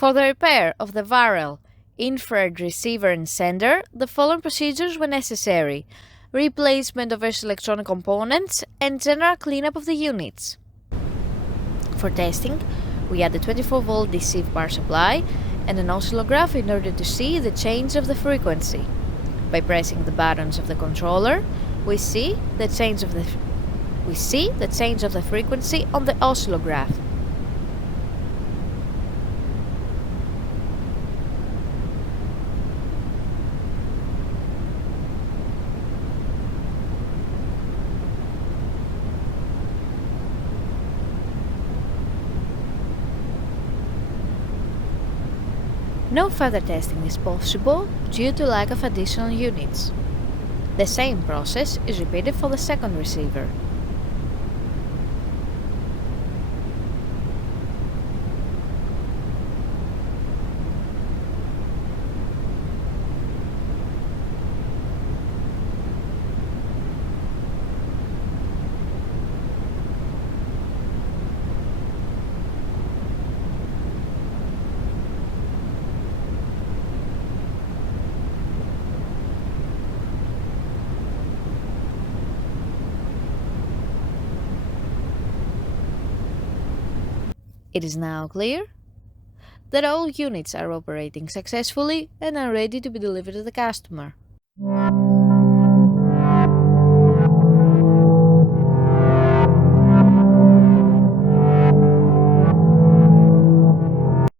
For the repair of the Varel infrared receiver and sender, the following procedures were necessary: replacement of various electronic components and general cleanup of the units. For testing, we add a 24-volt DC power supply and an oscillograph in order to see the change of the frequency. By pressing the buttons of the controller, we see the change of the frequency on the oscillograph. No further testing is possible due to lack of additional units. The same process is repeated for the second receiver. It is now clear that all units are operating successfully and are ready to be delivered to the customer.